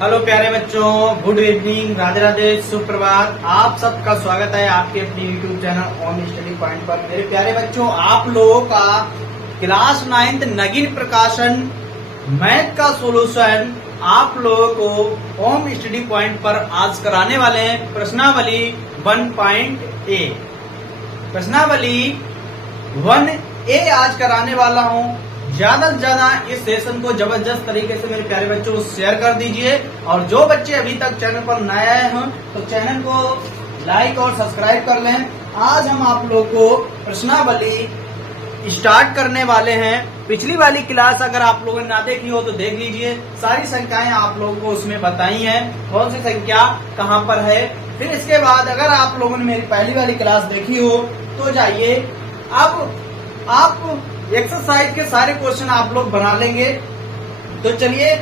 Hello प्यारे बच्चों, good evening, Radhe Radhe, सुप्रभात। आप सबका स्वागत है आपके अपने यूट्यूब चैनल ओम स्टडी पॉइंट पर। मेरे प्यारे बच्चों, आप लोगों का क्लास 9th नगीन प्रकाशन मैथ का सॉल्यूशन आप लोगों को ओम स्टडी पॉइंट पर आज कराने वाले हैं। प्रश्नावली 1.a, प्रश्नावली 1A आज कराने वाला हूं। ज्यादा से ज्यादा इस सेशन को जबरदस्त तरीके से मेरे प्यारे बच्चों को शेयर कर दीजिए, और जो बच्चे अभी तक चैनल पर नए आए हैं तो चैनल को लाइक और सब्सक्राइब कर लें। आज हम आप लोग को प्रश्नावली स्टार्ट करने वाले हैं। पिछली वाली क्लास अगर आप लोगों ने ना देखी हो तो देख लीजिए, सारी संख्याएं आप लोगों को उसमें बताई हैं, कौन सी संख्या कहाँ पर है। फिर इसके बाद अगर आप लोगों ने मेरी पहली वाली क्लास देखी हो तो जाइए, अब आप एक्सरसाइज के सारे क्वेश्चन आप लोग बना लेंगे। तो चलिए,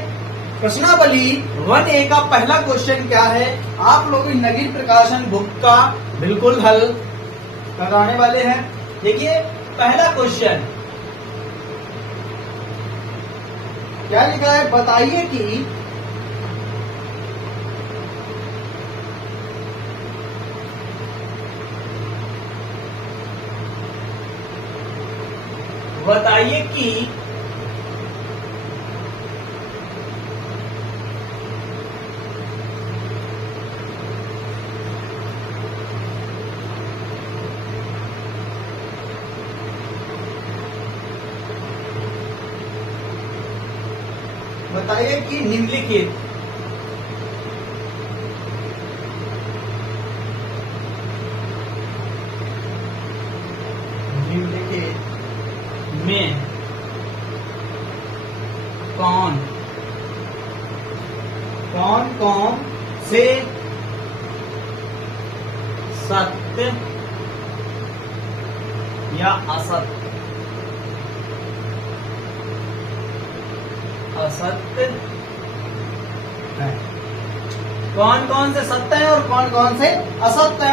प्रश्नावली 1A का पहला क्वेश्चन क्या है, आप लोग नगीन प्रकाशन बुक का बिल्कुल हल लगाने वाले हैं। देखिए पहला क्वेश्चन क्या लिखा है, बताइए कि बताइए कि निम्नलिखित में कौन कौन से सत्य या असत्य है, कौन से सत्य है और कौन से असत्य है।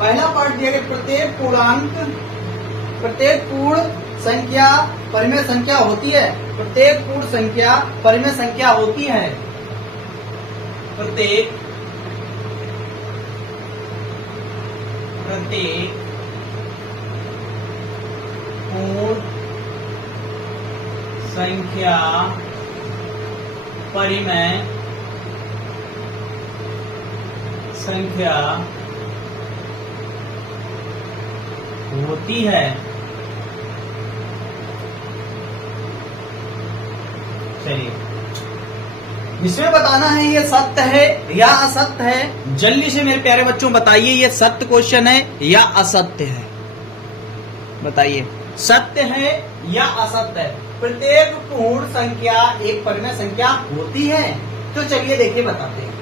पहला पार्ट दिया गया, प्रत्येक पूर्ण संख्या परिमेय संख्या होती है। प्रत्येक पूर्ण संख्या परिमेय संख्या होती है। प्रत्येक पूर्ण संख्या परिमेय संख्या होती है। चलिए, जिसमें बताना है ये सत्य है या असत्य है। जल्दी से मेरे प्यारे बच्चों बताइए, ये सत्य क्वेश्चन है या असत्य है। बताइए, सत्य है या असत्य है। प्रत्येक पूर्ण संख्या एक परिमेय संख्या होती है। तो चलिए देखिए, बताते हैं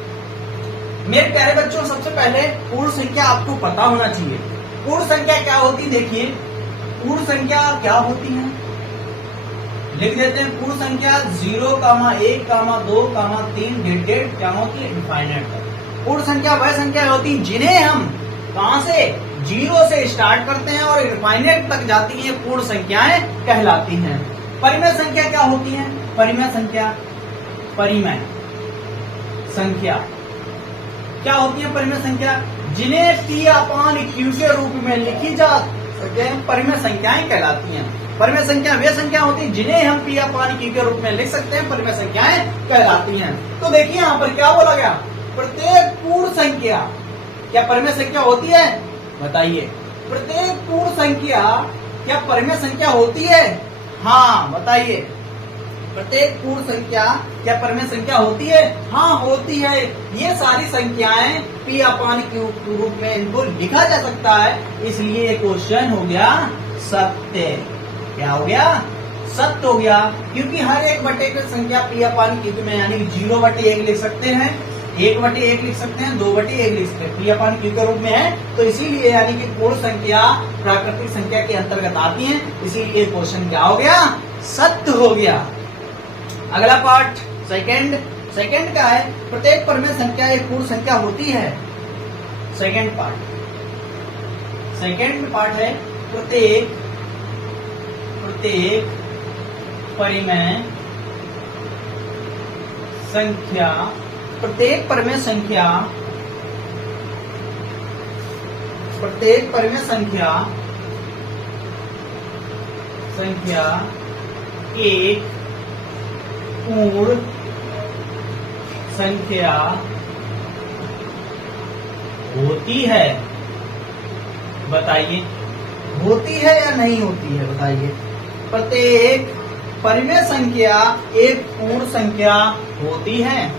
मेरे प्यारे बच्चों। सबसे पहले पूर्ण संख्या आपको पता होना चाहिए। पूर्ण संख्या क्या होती है, देखिए पूर्ण संख्या क्या होती है, लिख देते हैं। पूर्ण संख्या 0, 1, 2, 3 क्या होती है, इनफाइनाइट। पूर्ण संख्या वह संख्या होती है जिन्हें हम कहां से, 0 से स्टार्ट करते हैं और इनफाइनाइट तक जाती हैं, पूर्ण संख्याएं कहलाती हैं। परिमेय संख्या क्या होती है, परिमेय संख्या क्या होती है, परिमेय संख्या जिन्हें P/Q के रूप में लिखी जा सके, परिमेय संख्याएं कहलाती हैं। परिमेय संख्या वे संख्या होती है जिन्हें हम P/Q के रूप में लिख सकते हैं, परिमेय संख्याएं कहलाती हैं। तो देखिए यहाँ पर क्या बोला गया, प्रत्येक पूर्ण संख्या क्या परिमेय संख्या होती है, बताइए। प्रत्येक पूर्ण संख्या क्या परिमेय संख्या होती है, हाँ बताइए। प्रत्येक पूर्ण संख्या क्या परिमेय संख्या होती है, हाँ होती है। ये सारी संख्याएं P/Q के रूप में इनको लिखा जा सकता है, इसलिए ये क्वेश्चन हो गया सत्य। क्या हो गया, सत्य हो गया। क्योंकि हर एक बटे की संख्या P/Q में, यानी 0/1 लिख सकते हैं, 1/1 लिख सकते हैं, 2/1 लिख सकते हैं, P/Q के रूप में है। तो इसीलिए यानी कि पूर्ण संख्या प्राकृतिक संख्या के अंतर्गत आती है, इसीलिए क्वेश्चन क्या हो गया, सत्य हो गया। अगला पार्ट सेकंड क्या है, प्रत्येक परिमेय संख्या एक पूर्ण संख्या होती है। सेकंड पार्ट है प्रत्येक परिमेय संख्या, प्रत्येक परिमेय संख्या, प्रत्येक परिमेय संख्या एक पूर्ण संख्या होती है। बताइए, होती है या नहीं होती है? बताइए। प्रत्येक परिमेय संख्या एक पूर्ण संख्या होती है।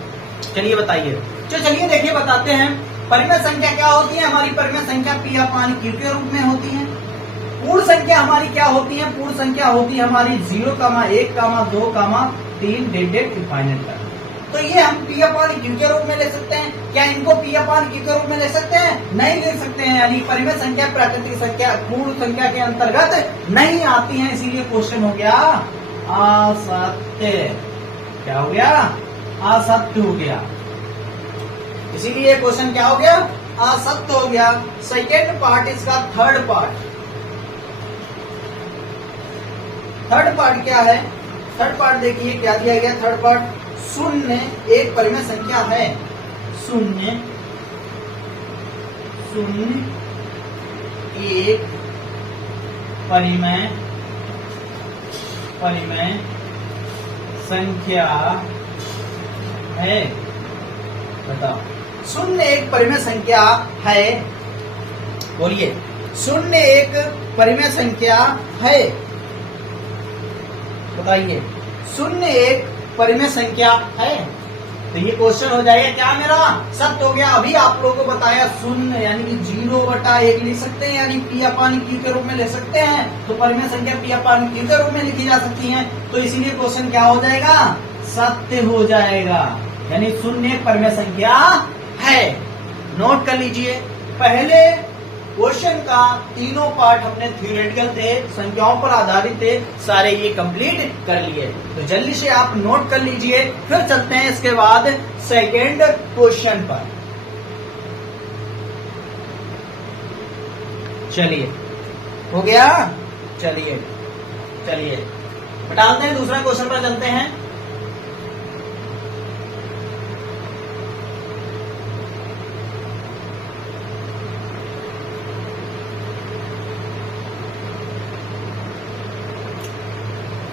चलिए बताइए। तो चलिए देखिए, बताते हैं। परिमेय संख्या क्या होती है? हमारी परिमेय संख्या पी अपान क्यू के रूप में होती है। पूर्ण संख्या हमारी क्या होती है? पूर्ण संख्या होती है हमारी 0, 1, 2, 3 डेड फाइनल तक। तो ये हम पी अपान क्यू के रूप में ले सकते हैं। क्या इनको पी अपान क्यू के रूप में ले सकते हैं? नहीं ले सकते हैं। यानी परिमेय संख्या प्राकृतिक संख्या पूर्ण संख्या के अंतर्गत नहीं आती है। इसीलिए क्वेश्चन हो गया असत्य। क्या हो गया? असत्य हो गया। इसीलिए क्वेश्चन क्या हो गया? असत्य हो गया। सेकेंड पार्ट इसका थर्ड पार्ट। थर्ड पार्ट क्या है? थर्ड पार्ट देखिए क्या दिया गया। थर्ड पार्ट, शून्य एक परिमेय संख्या है। शून्य एक परिमेय संख्या है। बताओ, शून्य एक परिमेय संख्या है। बोलिए, शून्य एक परिमेय संख्या है। बताइए, शून्य एक परिमेय संख्या है। तो ये क्वेश्चन हो जाएगा क्या मेरा? सत्य हो गया। अभी आप लोगों को बताया शून्य यानी कि 0/1 लिख सकते हैं, यानी पी अपान क्यू के रूप में ले सकते हैं। तो परिमेय संख्या पी अपान क्यू के रूप में लिखी जा सकती है। तो इसीलिए क्वेश्चन क्या हो जाएगा? सत्य हो जाएगा। यानी शून्य एक परिमेय संख्या है। नोट कर लीजिए, पहले क्वेश्चन का तीनों पार्ट अपने थ्योरेटिकल थे, संख्याओं पर आधारित थे, सारे ये कंप्लीट कर लिए। तो जल्दी से आप नोट कर लीजिए। फिर चलते हैं इसके बाद सेकेंड क्वेश्चन पर। चलिए, हो गया? चलिए डालते हैं, दूसरा क्वेश्चन पर चलते हैं।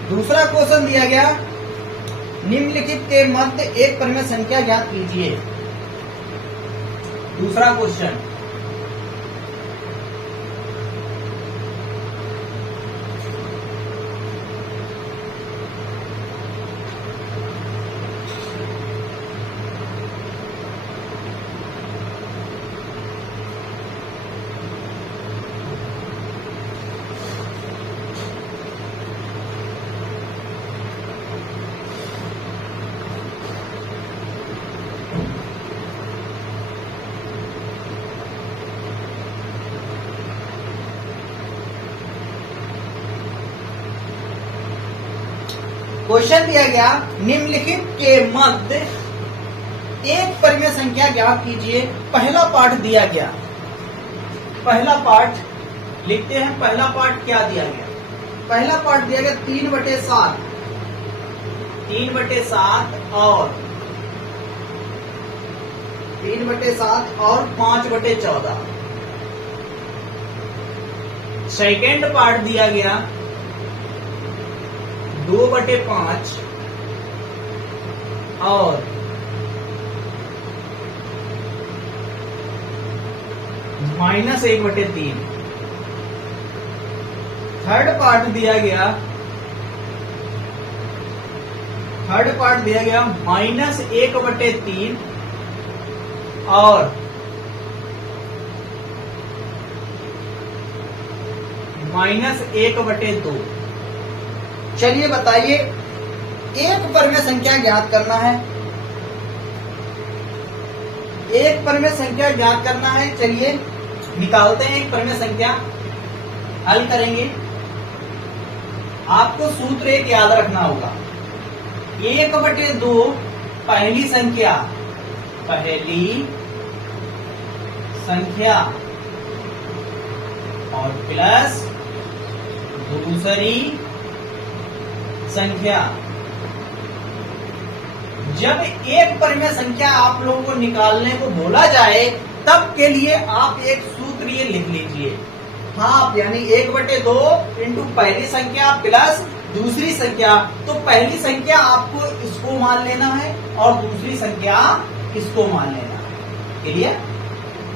दूसरा क्वेश्चन दिया गया, निम्नलिखित के मध्य एक परिमेय संख्या ज्ञात कीजिए। दूसरा क्वेश्चन, क्वेश्चन दिया गया, निम्नलिखित के मध्य एक परिमेय संख्या ज्ञात कीजिए। पहला पार्ट दिया गया। पहला पार्ट लिखते हैं। पहला पार्ट क्या दिया गया? पहला पार्ट दिया गया 3/7 और 3/7 और 5/14। सेकेंड पार्ट दिया गया 2/5 और -1/3। थर्ड पार्ट दिया गया -1/3 और -1/2। चलिए बताइए, एक परिमेय संख्या ज्ञात करना है। एक परिमेय संख्या ज्ञात करना है। चलिए निकालते हैं एक परिमेय संख्या, हल करेंगे। आपको सूत्र एक याद रखना होगा, 1/2 पहली संख्या और प्लस दूसरी संख्या जब एक परिमेय संख्या आप लोगों को निकालने को बोला जाए तब के लिए आप एक सूत्र ये लिख लीजिए, हाफ यानी 1/2 इंटू पहली संख्या प्लस दूसरी संख्या। तो पहली संख्या आपको इसको मान लेना है और दूसरी संख्या इसको मान लेना है। क्लियर?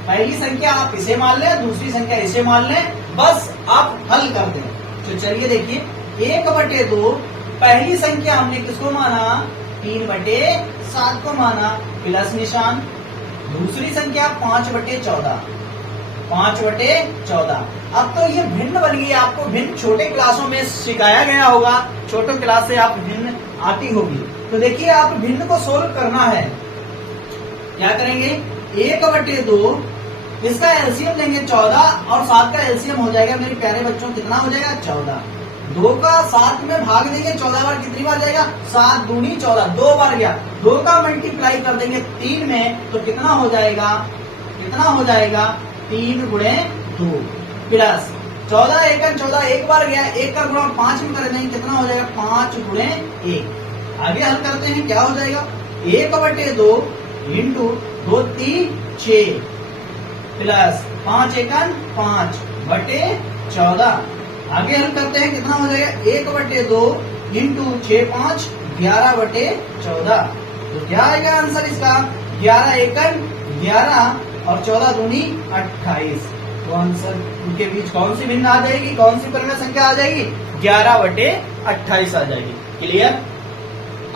पहली संख्या आप इसे मान लें, दूसरी संख्या इसे मान लें, बस आप हल कर दें। तो चलिए देखिए, 1/2 पहली संख्या हमने किसको माना, 3/7 को माना, प्लस निशान। दूसरी संख्या 5/14, 5/14। अब तो ये भिन्न बन गई, आपको भिन्न छोटे क्लासों में सिखाया गया होगा, छोटे क्लास से आप भिन्न आती होगी। तो देखिए, आप भिन्न को सोल्व करना है, क्या करेंगे, 1/2 इसका एलसीएम लेंगे 14 और 7 का एलसीएम हो जाएगा मेरे प्यारे बच्चों, कितना हो जाएगा, 14। 2 का 7 में भाग देंगे, 14 बार कितनी बार जाएगा, 7 दूनी 14, 2 बार गया। 2 का मल्टीप्लाई कर देंगे 3 में, तो कितना हो जाएगा, 3 गुणे 2 प्लस 14 एकन 14, एक बार गया, 1 का गुणा 5 में कर देंगे, कितना हो जाएगा, 5 गुणे 1। आगे हल करते हैं, क्या हो जाएगा, 1/2 इंटू 2 3 6 प्लस 5 एकन 5/14। आगे हल करते हैं, कितना हो जाएगा, 1/2 इंटू 6 5 11/14। तो क्या आएगा आंसर इसका, 11 एकन 11 और 14 दूनी 28। तो आंसर उनके बीच कौन सी भिन्न आ जाएगी, कौन सी परिमेय संख्या आ जाएगी, 11/28 आ जाएगी। क्लियर?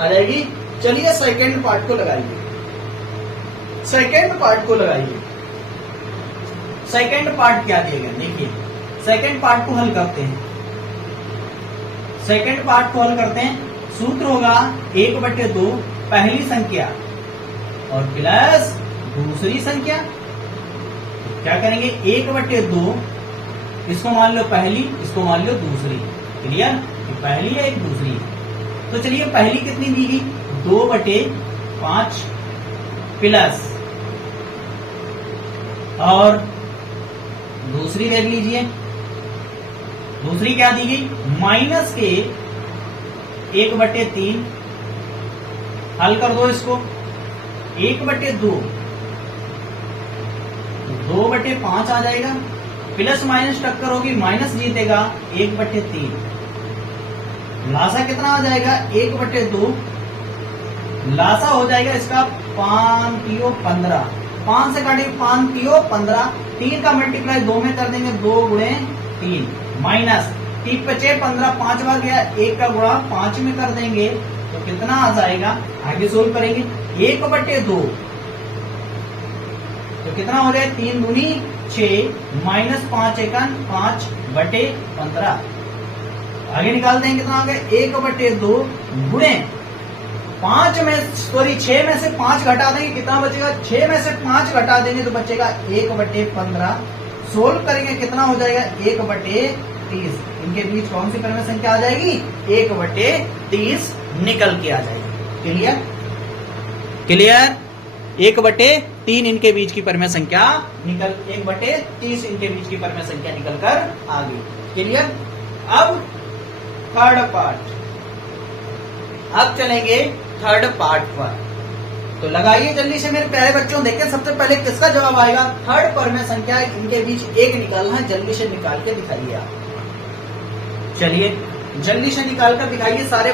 आ जाएगी। चलिए सेकेंड पार्ट को लगाइए, सेकेंड पार्ट को लगाइए। सेकेंड पार्ट क्या दिएगा, देखिए सेकेंड पार्ट को हल करते हैं। सेकेंड पार्ट को हल करते हैं, सूत्र होगा 1/2 पहली संख्या और प्लस दूसरी संख्या। क्या करेंगे, 1/2 इसको मान लो पहली, इसको मान लो दूसरी। क्लियर? पहली है एक दूसरी। तो चलिए, पहली कितनी दी गई, 2/5 प्लस और दूसरी देख लीजिए, दूसरी क्या दी गई, माइनस के 1/3। हल कर दो इसको, 1/2 2/5 आ जाएगा, प्लस माइनस टक्कर होगी, माइनस जीतेगा 1/3। लासा कितना आ जाएगा, 1/2 लासा हो जाएगा इसका 5 15, 5 से काटिए 5 15, 3 का मल्टीप्लाई 2 में कर देंगे, 2 गुणे 3 माइनस 3 5 15, 5 बार गया, 1 का गुणा 5 में कर देंगे, तो कितना आ जाएगा, आगे सोल्व करेंगे, 1/2 तो कितना हो जाएगा, 3 दूनी 6 माइनस 5 एकन 5/15। आगे निकालते हैं, कितना आ गया, 1/2 गुणे 5 में, सॉरी 6 में से 5 घटा देंगे, कितना बचेगा, 6 में से 5 घटा देंगे तो बचेगा 1/15। सोल्व करेंगे, कितना हो जाएगा, 1/30। इनके बीच कौन सी परिमेय संख्या आ जाएगी, 1/30 निकल के आ जाएगी। क्लियर? क्लियर? 1/3 इनके बीच की परिमेय संख्या निकल, 1/30 इनके बीच की परिमेय संख्या निकल कर आ गई। क्लियर? अब थर्ड पार्ट, अब चलेंगे थर्ड पार्ट पर। तो लगाइए जल्दी से मेरे प्यारे बच्चों, देखिए सबसे पहले किसका जवाब आएगा, थर्ड परिमेय संख्या, इनके बीच एक निकालना है, जल्दी से निकाल के दिखाइए आप। चलिए जल्दी से निकाल कर दिखाइए सारे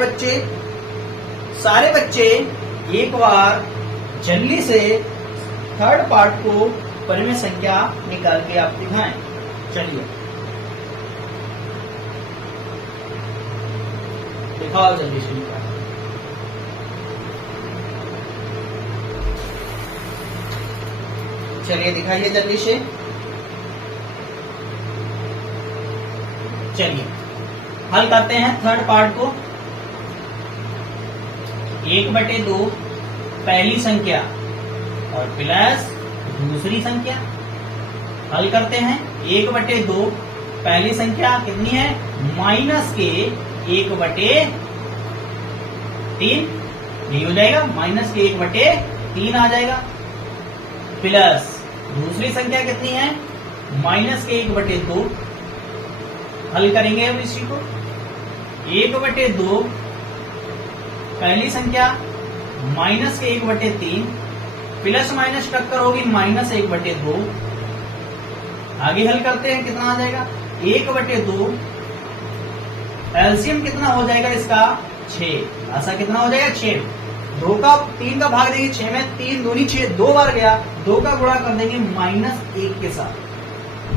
बच्चे एक बार जल्दी से थर्ड पार्ट को परिमेय संख्या निकाल के आप दिखाएं। चलिए दिखाओ जल्दी से निकाल। चलिए दिखाइए जल्दी से। चलिए हल करते हैं थर्ड पार्ट को। 1/2 पहली संख्या और प्लस दूसरी संख्या। हल करते हैं 1/2 पहली संख्या कितनी है, माइनस के 1/3 ये हो जाएगा, माइनस के 1/3 आ जाएगा, प्लस दूसरी संख्या कितनी है, माइनस के 1/2। हल करेंगे अब इसी को। 1/2 पहली संख्या माइनस के 1/3, प्लस माइनस टक्कर होगी -1/2। आगे हल करते हैं, कितना आ जाएगा 1/2, एलसीएम कितना हो जाएगा इसका 6, ऐसा कितना हो जाएगा 6। 3 का भाग देंगे 6 में, 3 दूनी 6, 2 बार गया, 2 का गुणा कर देंगे -1 के साथ,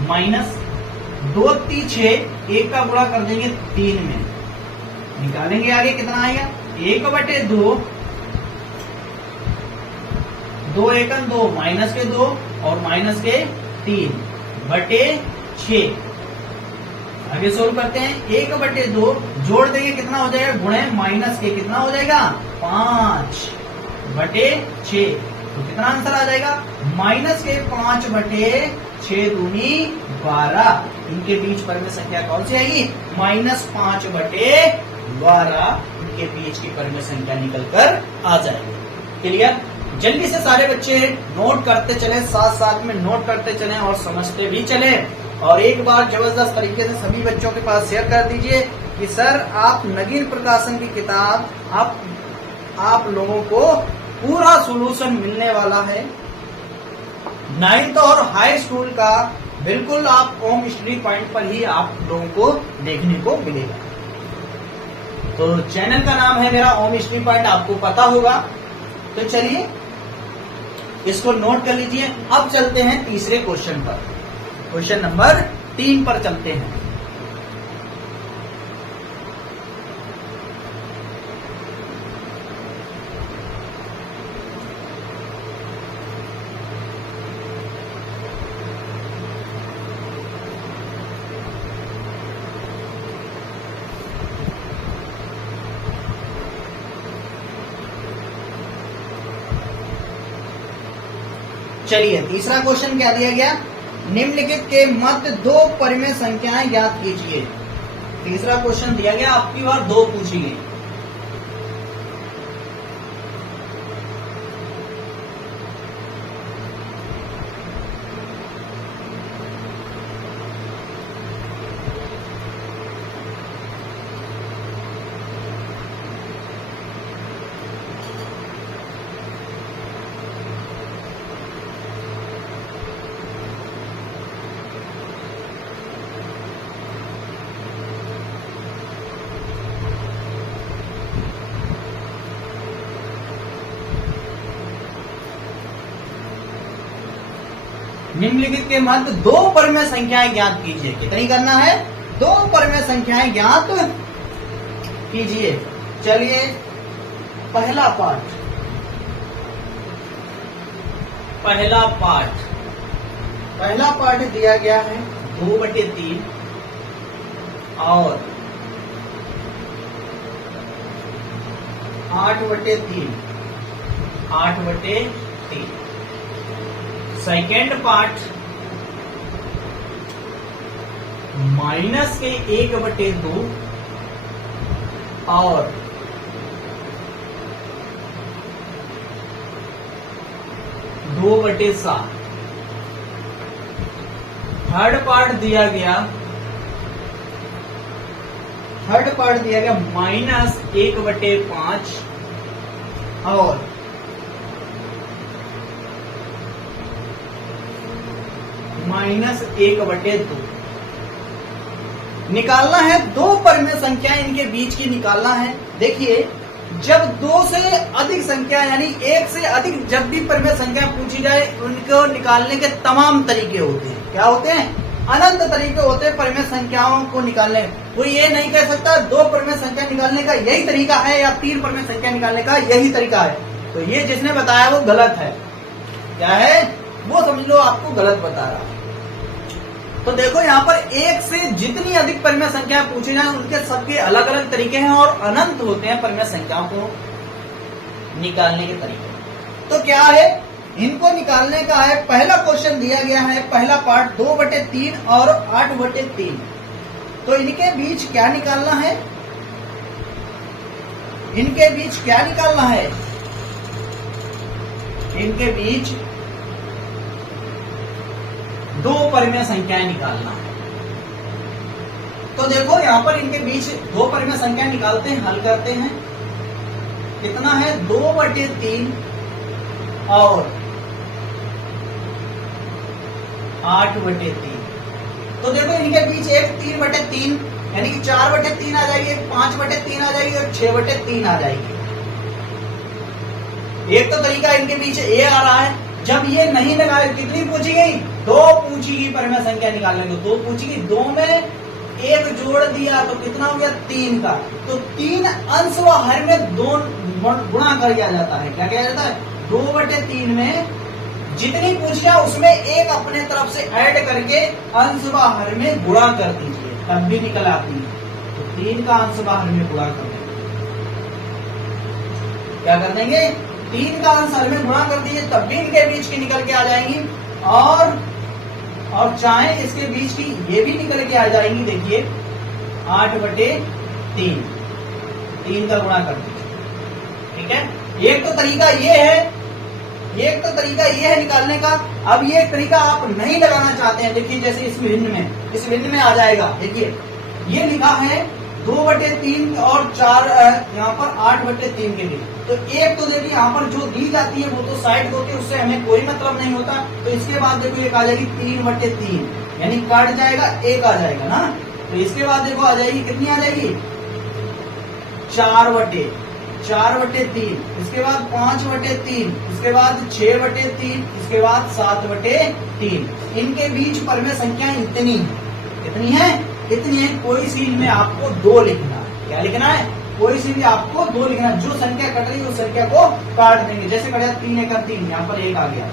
-2 3 6, 1 का गुणा कर देंगे 3 में, निकालेंगे आगे कितना आएगा 1/2, 2 1 2, माइनस के 2 और माइनस के 3/6। आगे सोल्व करते हैं, 1/2 जोड़ देंगे कितना हो जाएगा, गुणे माइनस के कितना हो जाएगा 5/6। तो कितना आंसर आ जाएगा माइनस के 5/6 दूनी 12। इनके बीच परिमेय संख्या कौन सी आएगी, -5/12 इनके बीच की परिमेय संख्या निकल कर आ जाएगी। क्लियर? जल्दी से सारे बच्चे नोट करते चले, साथ साथ में नोट करते चले और समझते भी चले। और एक बार जबरदस्त तरीके से सभी बच्चों के पास शेयर कर दीजिए कि सर आप नगीन प्रकाशन की किताब आप लोगों को पूरा सॉल्यूशन मिलने वाला है। 9th और हाई स्कूल का बिल्कुल आप ओम स्टडी पॉइंट पर ही आप लोगों को देखने को मिलेगा। तो चैनल का नाम है मेरा ओम स्टडी पॉइंट, आपको पता होगा। तो चलिए इसको नोट कर लीजिए। अब चलते हैं तीसरे क्वेश्चन पर, क्वेश्चन नंबर 3 पर चलते हैं। चलिए तीसरा क्वेश्चन क्या दिया गया, निम्नलिखित के मध्य 2 परिमेय संख्याएं ज्ञात कीजिए। तीसरा क्वेश्चन दिया गया, आपकी बार 2 पूछी गई। निम्नलिखित के मध्य 2 परिमेय संख्याएं ज्ञात कीजिए। कितनी करना है, 2 परिमेय संख्याएं ज्ञात कीजिए। चलिए पहला पार्ट दिया गया है 2/3 और 8/3। सेकेंड पार्ट माइनस के 1/2 और 2/7। थर्ड पार्ट दिया गया -1/5 और -1/2। निकालना है 2 परिमेय संख्या, इनके बीच की निकालना है। देखिए जब 2 से अधिक संख्या यानी 1 से अधिक जब भी परिमेय संख्या पूछी जाए, उनको निकालने के तमाम तरीके होते हैं। क्या होते हैं, अनंत तरीके होते हैं परिमेय संख्याओं को निकालने। कोई ये नहीं कह सकता 2 परिमेय संख्या निकालने का यही तरीका है या 3 परिमेय संख्या निकालने का यही तरीका है। तो ये जिसने बताया वो गलत है। क्या है, वो समझ लो आपको गलत बता रहा है। तो देखो यहाँ पर 1 से जितनी अधिक परिमेय संख्या पूछी जाए, उनके सबके अलग अलग तरीके हैं और अनंत होते हैं परिमेय संख्याओं को निकालने के तरीके। तो क्या है, इनको निकालने का है। पहला क्वेश्चन दिया गया है, पहला पार्ट 2/3 और 8/3। तो इनके बीच क्या निकालना है, इनके बीच 2 परिमेय संख्याएं निकालना है। तो देखो यहाँ पर इनके बीच 2 परिमेय संख्या निकालते हैं, हल करते हैं। कितना है 2/3 और 8/3। तो देखो इनके बीच एक 3/3 यानी कि 4/3 आ जाएगी, एक 5/3 आ जाएगी और 6/3 आ जाएगी। एक तो तरीका इनके बीच ए आ रहा है। जब ये नहीं लगाए कितनी पूछी गई? 2 पूछी गई परिमेय संख्या निकालने को, 2 पूछी गई, 2 में 1 जोड़ दिया तो कितना हो गया 3 का। तो 3 अंश व हर में 2 गुणा कर दिया जाता है। क्या किया जाता है? 2/3 में जितनी पूछ गया उसमें एक अपने तरफ से ऐड करके अंश व हर में गुणा कर दीजिए, तब भी निकल आती है। तो 3 का अंश व हर में गुणा कर देंगे। क्या कर देंगे? 3 का अंश हर में गुणा कर दीजिए, तब भी इनके बीच की निकल के आ जाएंगी। और चाहे इसके बीच की ये भी निकल के आ जाएंगी। देखिए 8/3, 3 का गुणा कर दीजिए। ठीक है, एक तो तरीका ये है, एक तो तरीका ये है निकालने का। अब ये तरीका आप नहीं लगाना चाहते हैं, देखिए जैसे इस भिन्न में आ जाएगा। देखिए ये लिखा है 2/3 और 4 यहाँ पर 8/3 के लिए। तो एक तो देखिए यहाँ पर जो दी जाती है वो तो साइड होती है, उससे हमें कोई मतलब नहीं होता। तो इसके बाद देखो एक आ जाएगी 3/3 यानी कट जाएगा, एक आ जाएगा ना। तो इसके बाद देखो आ जाएगी, कितनी आ जाएगी? 4/3, इसके बाद 5/3, इसके बाद 6/3, इसके बाद 7/3। इनके बीच परिमेय संख्या इतनी है। कोई सी इनमें आपको 2 लिखना है। क्या लिखना है? कोई सी भी आपको 2 लिखना है। जो संख्या कट रही है उस संख्या को काट देंगे। जैसे कटा 3 × 3, यहाँ पर 1 आ गया,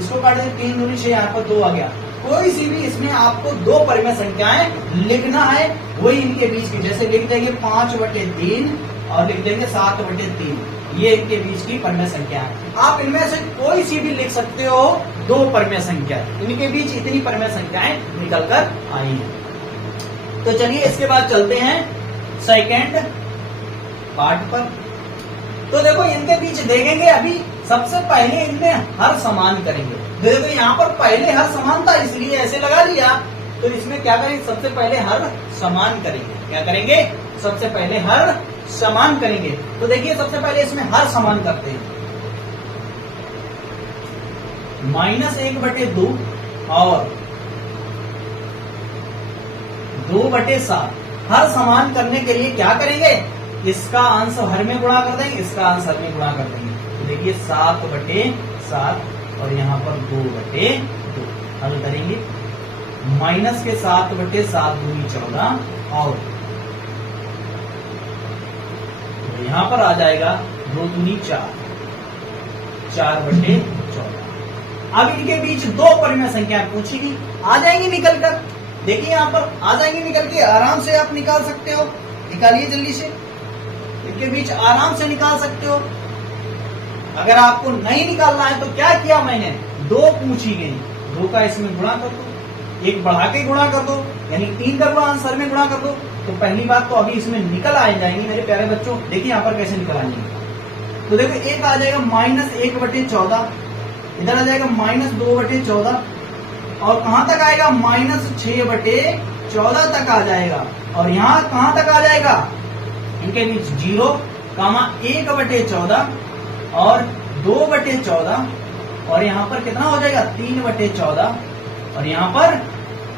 इसको काट देंगे 3 दूनी 6, यहाँ पर 2 आ गया। कोई सी भी इसमें आपको 2 परिमेय संख्याएं लिखना है, वही इनके बीच की। जैसे लिख देंगे 5/3 और लिख देंगे 7/3, ये इनके बीच की परिमेय संख्या है। आप इनमें से कोई सी भी लिख सकते हो, 2 परिमेय संख्या। इनके बीच इतनी परिमेय संख्याएं निकल कर आई हैं। तो चलिए इसके बाद चलते हैं सेकंड पार्ट पर। तो देखो इनके बीच देखेंगे, अभी सबसे पहले इनमें हर समान करेंगे। देखो यहाँ पर पहले हर समान था इसलिए ऐसे लगा लिया। तो इसमें क्या करेंगे? सबसे पहले हर समान करेंगे। क्या करेंगे? सबसे पहले हर समान करेंगे। तो देखिए सबसे पहले इसमें हर समान करते हैं। -1/2 और 2/7 हर समान करने के लिए क्या करेंगे? इसका अंश हर में गुणा कर देंगे, इसका अंश हर में गुणा कर देंगे। तो देखिए 7/7 और यहाँ पर 2/2 हल करेंगे। माइनस के 7/7 दूनी 14 और यहाँ पर आ जाएगा 2 दूनी 4, 4/14। अब इनके बीच 2 परिमेय संख्या पूछेगी, आ जाएंगी निकल कर। देखिए यहाँ पर आ जाएंगे निकल के, आराम से आप निकाल सकते हो। निकालिए जल्दी से, इनके बीच आराम से निकाल सकते हो। अगर आपको नहीं निकालना है तो क्या किया मैंने? 2 पूछी गई, 2 का इसमें गुणा कर दो, 1 बढ़ा के गुणा कर दो, यानी 3 का गुणा आंसर में गुणा कर दो। तो पहली बात तो अभी इसमें निकल आ जाएंगे मेरे प्यारे बच्चों। देखिए यहाँ पर कैसे निकल आएंगे। तो देखो एक आ जाएगा -1/14, इधर आ जाएगा -2/14 और कहां तक आएगा? -6/14 तक आ जाएगा। और यहाँ कहां तक आ जाएगा? इनके बीच 0, 1/14 और 2/14 और यहाँ पर कितना हो जाएगा? 3/14 और यहाँ पर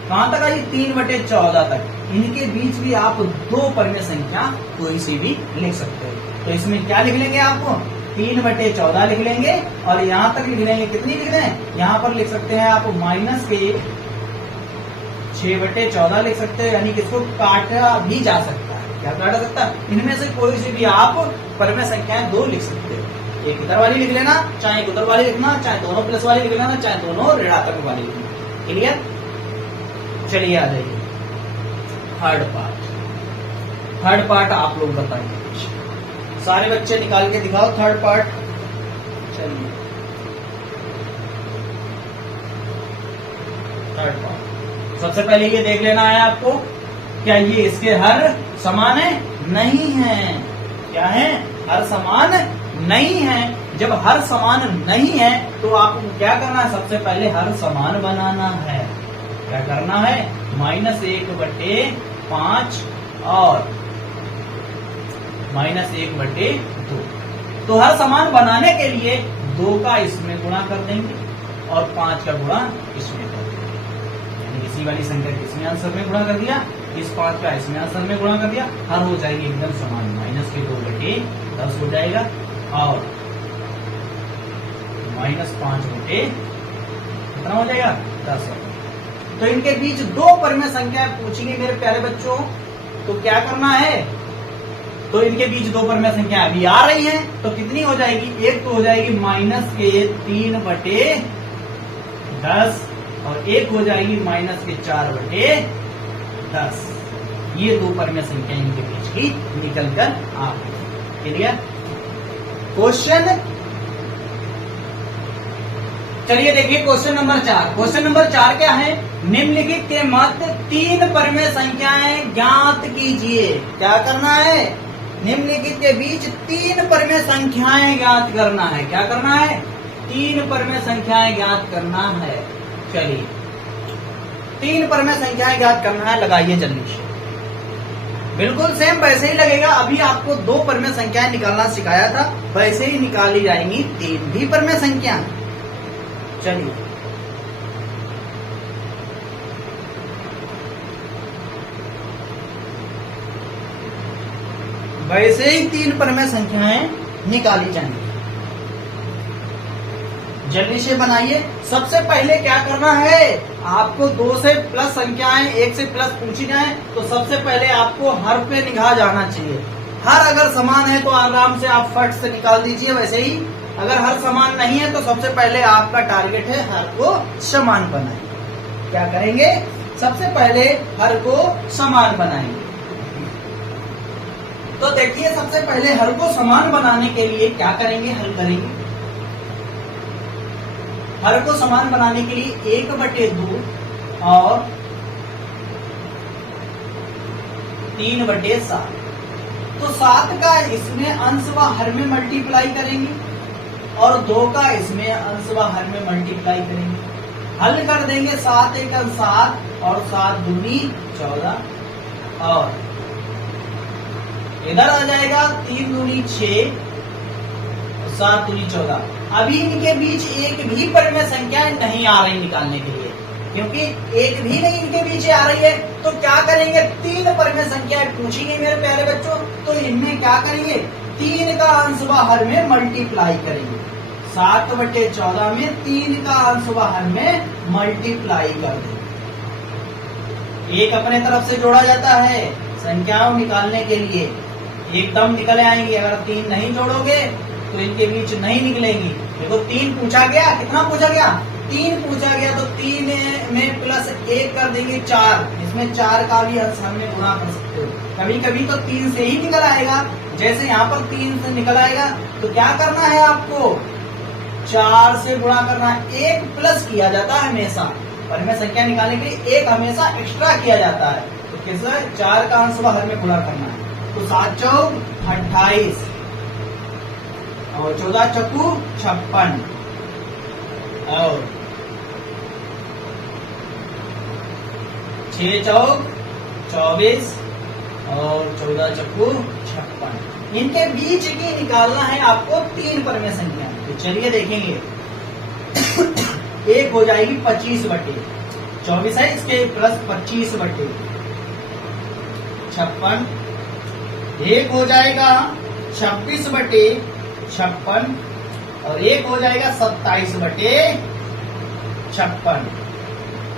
कहां तक आई? 3/14 तक। इनके बीच भी आप 2 परिमेय संख्या कोई सी भी लिख सकते हो। तो इसमें क्या लिख लेंगे? आपको 3/14 लिख लेंगे और यहाँ तक लिख लेंगे। कितनी लिख लें? यहाँ पर लिख सकते हैं आप माइनस के 6/14 लिख सकते हो, यानी कि इसको काटा भी जा सकता है। क्या काटा सकता है? इनमें से कोई सी भी आप परिमेय संख्याएं 2 लिख सकते हो। एक इधर वाली लिख लेना, चाहे एक उधर वाली लिखना, चाहे दोनों प्लस वाली लिख लेना, चाहे दोनों ऋणात्मक वाली लिखना। क्लियर? चलिए आ जाइए थर्ड पार्ट आप लोग बताइए। सारे बच्चे निकाल के दिखाओ थर्ड पार्ट। चलिए थर्ड पार्ट सबसे पहले ये देख लेना है आपको, क्या ये इसके हर समान है? नहीं है। क्या है? हर समान नहीं है। जब हर समान नहीं है तो आपको क्या करना है? सबसे पहले हर समान बनाना है। क्या करना है? -1/5 और -1/2। तो हर समान बनाने के लिए 2 का इसमें गुणा कर देंगे और 5 का गुणा इसमें कर देंगे, यानी इसी वाली संख्या के इसमें आंसर में गुणा कर दिया, इस 5 का इसमें आंसर में गुणा कर दिया, हर हो जाएगी एकदम समान, माइनस के 2 बटे 10 हो जाएगा और -5 बटे कितना हो जाएगा 10। तो इनके बीच 2 परिमेय संख्या पूछेंगे मेरे प्यारे बच्चों, तो क्या करना है, तो इनके बीच 2 परिमेय संख्या अभी आ रही है, तो कितनी हो जाएगी, एक तो हो जाएगी -3 बटे 10 और एक हो जाएगी -4 बटे 10। ये 2 परिमेय संख्या इनके बीच की निकल कर आ गई। क्लियर? क्वेश्चन, चलिए देखिए क्वेश्चन नंबर 4। क्वेश्चन नंबर 4 क्या है, निम्नलिखित के मध्य 3 परिमेय संख्याएं ज्ञात कीजिए। क्या करना है, निम्नलिखित के बीच 3 परिमेय संख्याएं ज्ञात करना है। क्या करना है, 3 परिमेय संख्याएं ज्ञात करना है। चलिए 3 परिमेय संख्याएं ज्ञात करना है, लगाइए जल्दी से। बिल्कुल सेम वैसे ही लगेगा, अभी आपको 2 परिमेय संख्याएं निकालना सिखाया था, वैसे ही निकाली जाएंगी 3 भी परिमेय संख्या। चलिए वैसे ही 3 परिमेय संख्याएं निकाली जाएंगी, जल्दी से बनाइए। सबसे पहले क्या करना है, आपको 2 से प्लस संख्याएं 1 से प्लस पूछी जाए तो सबसे पहले आपको हर पे निगाह जाना चाहिए। हर अगर समान है तो आराम से आप फट से निकाल दीजिए, वैसे ही अगर हर समान नहीं है तो सबसे पहले आपका टारगेट है हर को समान बनाएं। क्या करेंगे, सबसे पहले हर को समान बनाएंगे। तो देखिए सबसे पहले हर को समान बनाने के लिए क्या करेंगे, हल करेंगे। हर को समान बनाने के लिए 1/2 और 3/7, तो 7 का इसमें अंश व हर में मल्टीप्लाई करेंगे और 2 का इसमें अंश व हर में मल्टीप्लाई करेंगे। हल कर देंगे, 7 × 7 और 7 दूनी 14 और इधर आ जाएगा 3 दूनी 6 और 7 दूनी 14। अभी इनके बीच एक भी परिमेय संख्या नहीं आ रही निकालने के लिए, क्योंकि एक भी नहीं इनके बीच आ रही है, तो क्या करेंगे, 3 परिमेय संख्या पूछेंगे मेरे प्यारे बच्चों, तो इनमें क्या करेंगे, 3 का अंश व हर में मल्टीप्लाई करेंगे। 7/14 में 3 का अंश व हर में मल्टीप्लाई कर देंगे। एक अपने तरफ से जोड़ा जाता है संख्याओं निकालने के लिए, एकदम निकल आएंगी। अगर 3 नहीं जोड़ोगे तो इनके बीच नहीं निकलेंगी। देखो 3 पूछा गया, कितना पूछा गया, 3 पूछा गया, तो 3 में +1 कर देंगे 4, इसमें 4 का भी अंश हमने गुणा कर सकते हो। कभी कभी तो 3 से ही निकल आएगा, जैसे यहाँ पर 3 से निकल आएगा, तो क्या करना है आपको, 4 से गुणा करना है। 1 प्लस किया जाता है हमेशा, परिमेय संख्या निकालने के लिए 1 हमेशा एक्स्ट्रा किया जाता है। तो कैसे, 4 का अंश व हर में गुणा करना है। तो 7 चौक 28 और 14 चौकू 56 और 6 चौक 24 और 14 चौकू 56। इनके बीच की निकालना है आपको 3 परिमेय संख्या। तो चलिए देखेंगे। एक हो जाएगी 25/24 है, इसके प्लस 25/56। एक हो जाएगा 26/56 और एक हो जाएगा 27/56,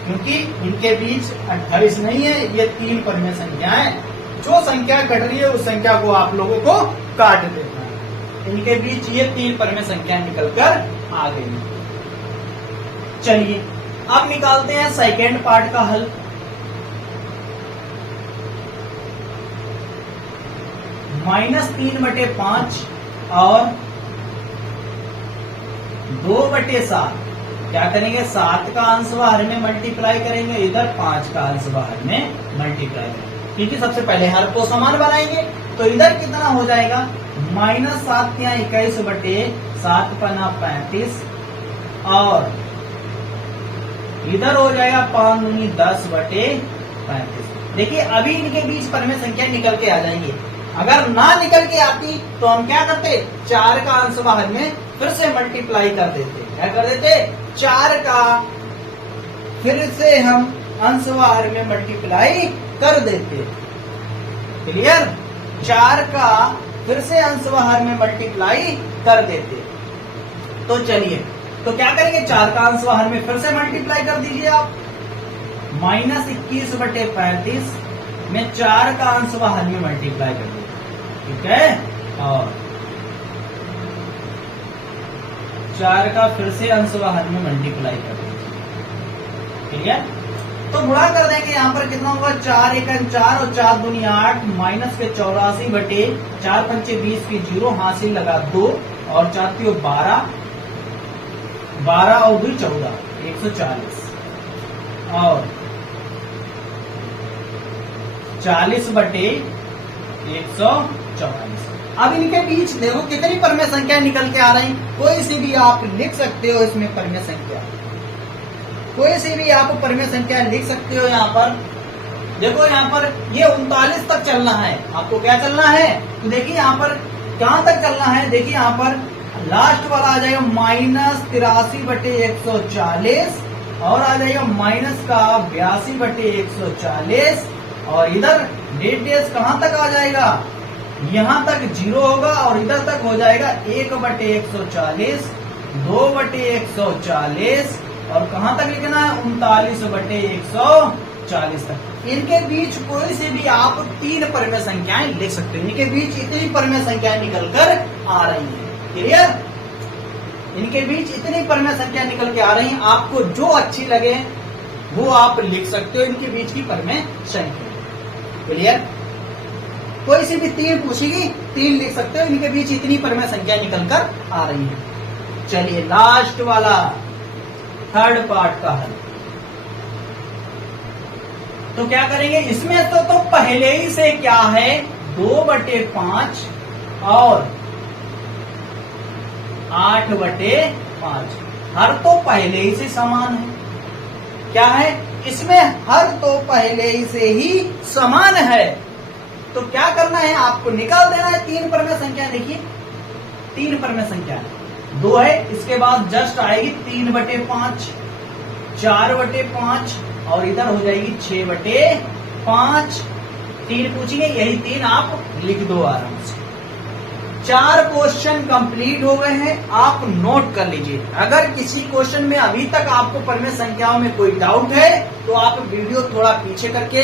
क्योंकि इनके बीच 28 नहीं है, ये 3 परिमेय संख्या है। जो संख्या घट रही है उस संख्या को आप लोगों को काट देना है। इनके बीच ये 3 परिमेय संख्या निकलकर आ गई। चलिए अब निकालते हैं सेकेंड पार्ट का हल। -3/5 और 2/7। क्या करेंगे, 7 का अंश व हर में मल्टीप्लाई करेंगे, इधर 5 का अंश व हर में मल्टीप्लाई करेंगे, क्योंकि सबसे पहले हर को समान बनाएंगे। तो इधर कितना हो जाएगा, -7 या 21/7 × 35 और इधर हो जाएगा 5 दूनी 10/35। देखिए अभी इनके बीच परिमेय संख्या निकल के आ जाएंगे। अगर ना निकल के आती तो हम क्या करते, 4 का अंश बाहर में फिर से मल्टीप्लाई कर देते। क्या कर देते, 4 का फिर से हम अंश बाहर में मल्टीप्लाई कर देते। क्लियर, 4 का फिर से अंश बाहर में मल्टीप्लाई कर देते। तो चलिए, तो क्या करेंगे, 4 का अंश बाहर में फिर से मल्टीप्लाई कर दीजिए आप। -21/35 में 4 का अंश बाहर में मल्टीप्लाई कर दीजिए। ठीक है, और 4 का फिर से अंश बाहर में मल्टीप्लाई कर दीजिए। ठीक है, तो गुणा कर देंगे। यहाँ पर कितना होगा, 4 एकम 4 और 4 दूनी 8 -84/4 पंचे 20 की 0 हासिल लगा 2 और 4 की 12 12 और 2 14 140 और 40/144। अब इनके बीच देखो कितनी परमेय संख्या निकल के आ रही। कोई सी भी आप लिख सकते हो इसमें परमेय संख्या, कोई सी भी आप परमेय संख्या लिख सकते हो। यहाँ पर देखो, यहाँ पर ये 39 तक चलना है आपको। क्या चलना है, तो देखिए यहाँ पर कहाँ तक चलना है। देखिए यहाँ पर लास्ट वाला आ जाएगा -83/140 और आ जाएगा माइनस का 82/140 और इधर डेट डेज कहाँ तक आ जाएगा, यहाँ तक 0 होगा और इधर तक हो जाएगा 1/140 2/140 और कहाँ तक लिखना है 39/140 तक। इनके बीच कोई से भी आप 3 परमेय संख्याएं लिख सकते हो। इनके बीच इतनी परमेय संख्याएं निकलकर आ रही हैं। क्लियर, इनके बीच इतनी परमेय संख्या निकल के आ रही हैं। आपको जो अच्छी लगे वो आप लिख सकते हो, इनके बीच की परमेय संख्या। क्लियर, कोई सी भी 3 पूछेगी 3 लिख सकते हो। इनके बीच इतनी परमेय संख्या निकलकर आ रही है। चलिए लास्ट वाला थर्ड पार्ट का हल। तो क्या करेंगे, इसमें तो पहले ही से क्या है 2/5 और 8/5 हर तो पहले ही से समान है। क्या है, इसमें हर तो पहले ही से ही समान है। तो क्या करना है, आपको निकाल देना है 3 परमेय संख्या। देखिए 3 परमेय संख्या 2 है, इसके बाद जस्ट आएगी 3/5 4/5 और इधर हो जाएगी 6/5। 3 पूछिए, यही 3 आप लिख दो आराम से। 4 क्वेश्चन कंप्लीट हो गए हैं, आप नोट कर लीजिए। अगर किसी क्वेश्चन में अभी तक आपको परमेय संख्याओं में कोई डाउट है तो आप वीडियो थोड़ा पीछे करके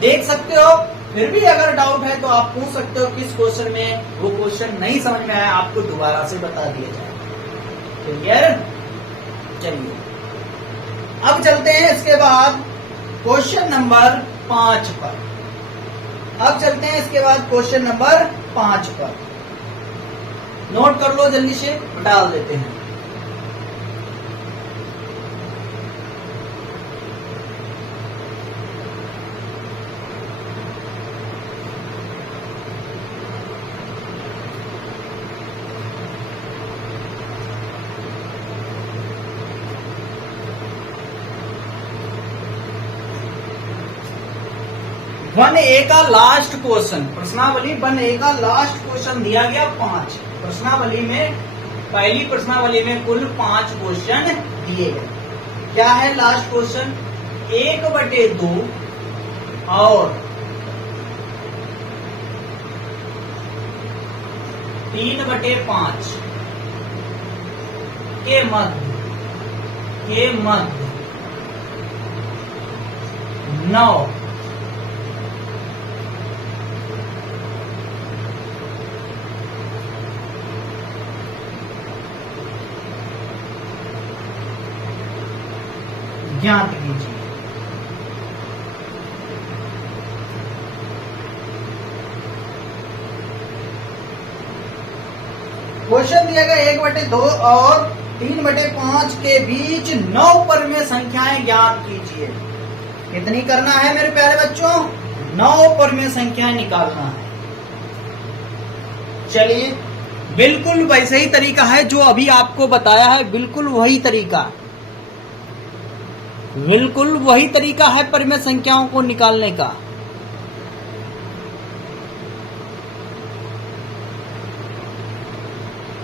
देख सकते हो। फिर भी अगर डाउट है तो आप पूछ सकते हो किस क्वेश्चन में वो क्वेश्चन नहीं समझ में आया, आपको दोबारा से बता दिया जाए। क्लियर, चलिए अब चलते हैं इसके बाद क्वेश्चन नंबर 5 पर। अब चलते हैं इसके बाद क्वेश्चन नंबर 5 पर। नोट कर लो, जल्दी से डाल देते हैं। वन ए का लास्ट क्वेश्चन, प्रश्नावली 1A का लास्ट क्वेश्चन दिया गया 5। प्रश्नावली में पहली प्रश्नावली में कुल 5 क्वेश्चन दिए गए। क्या है लास्ट क्वेश्चन, 1/2 और 3/5 के मध्य 9 ज्ञात कीजिए। क्वेश्चन दिया गया 1/2 और 3/5 के बीच 9 परमेय संख्याएं ज्ञात कीजिए। कितनी करना है मेरे प्यारे बच्चों, 9 परमेय संख्याएं निकालना है। चलिए बिल्कुल वैसे ही तरीका है जो अभी आपको बताया है, बिल्कुल वही तरीका, बिल्कुल वही तरीका है परमेय संख्याओं को निकालने का।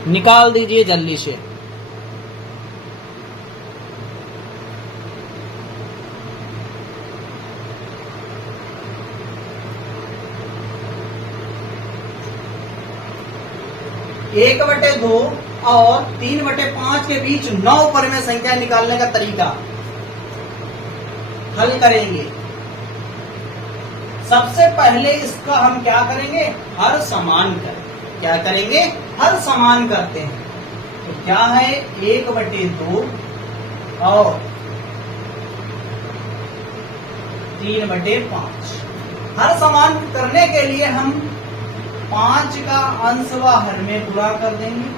निकाल दीजिए जल्दी से। एक बटे दो और 3/5 के बीच 9 परिमेय संख्या निकालने का तरीका हल करेंगे। सबसे पहले इसका हम क्या करेंगे, हर समान करें। क्या करेंगे, हर समान करते हैं। तो क्या है 1/2 और 3/5। हर समान करने के लिए हम 5 का अंश व हर में गुणा कर देंगे,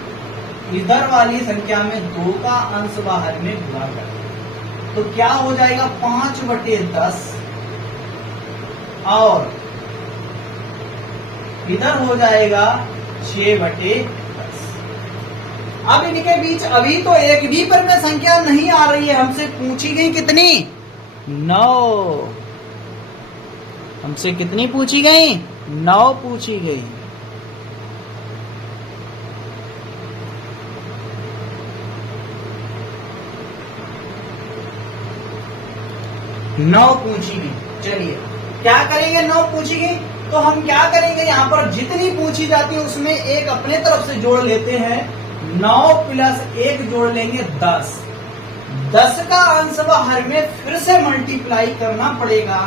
इधर वाली संख्या में 2 का अंश व हर में गुणा कर देंगे। तो क्या हो जाएगा 5/10 और इधर हो जाएगा 6/10। अब इनके बीच अभी तो एक भी परिमेय संख्या नहीं आ रही है, हमसे पूछी गई कितनी, 9। हमसे कितनी पूछी गई, 9 पूछी गई। नौ पूछी गई। चलिए क्या करेंगे, 9 पूछी गई तो हम क्या करेंगे, यहाँ पर जितनी पूछी जाती है उसमें एक अपने तरफ से जोड़ लेते हैं। 9 प्लस 1 जोड़ लेंगे 10। 10 का अंश व हर में फिर से मल्टीप्लाई करना पड़ेगा।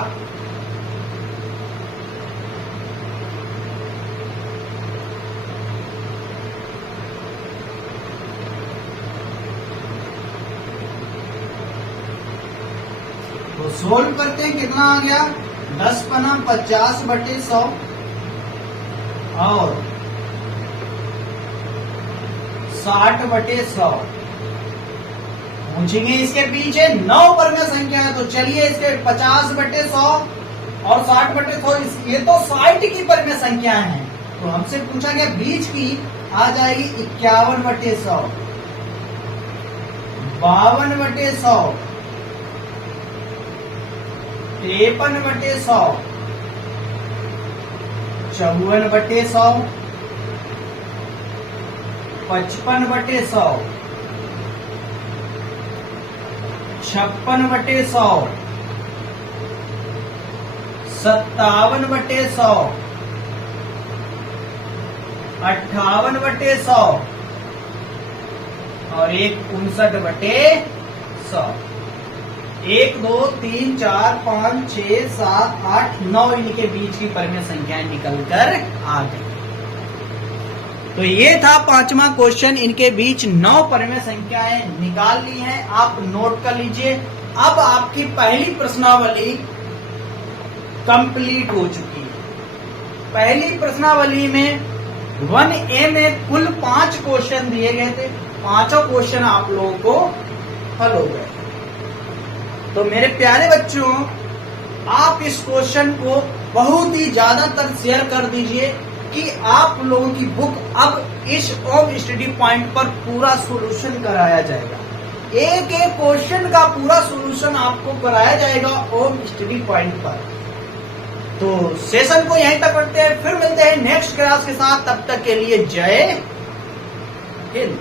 तो सोल्व करते हैं, कितना आ गया, 10×5 50/100 और 60/100। पूछेंगे इसके पीछे 9 परिमेय संख्या है, तो चलिए इसके 50/100 और 60/100, ये तो 60 की परिमेय संख्या है। तो हमसे पूछा गया बीच की, आ जाएगी 51/100, 52/100, 53/100, 54/100, 55/100, 56/100, 57/100, 58/100 और एक 59/100। 1 2 3 4 5 6 7 8 9 इनके बीच की परिमेय संख्याएं निकलकर आ गई। तो ये था 5वां क्वेश्चन, इनके बीच 9 परिमेय संख्याएं निकाल ली हैं, आप नोट कर लीजिए। अब आपकी पहली प्रश्नावली कंप्लीट हो चुकी है। पहली प्रश्नावली में 1A में कुल 5 क्वेश्चन दिए गए थे, पांचों क्वेश्चन आप लोगों को हल हो गए। तो मेरे प्यारे बच्चों, आप इस क्वेश्चन को बहुत ही ज्यादातर शेयर कर दीजिए कि आप लोगों की बुक अब इस ओम स्टडी पॉइंट पर पूरा सॉल्यूशन कराया जाएगा। एक एक क्वेश्चन का पूरा सॉल्यूशन आपको कराया जाएगा ओम स्टडी पॉइंट पर। तो सेशन को यहीं तक रखते हैं, फिर मिलते हैं नेक्स्ट क्लास के साथ। तब तक के लिए जय हिंद।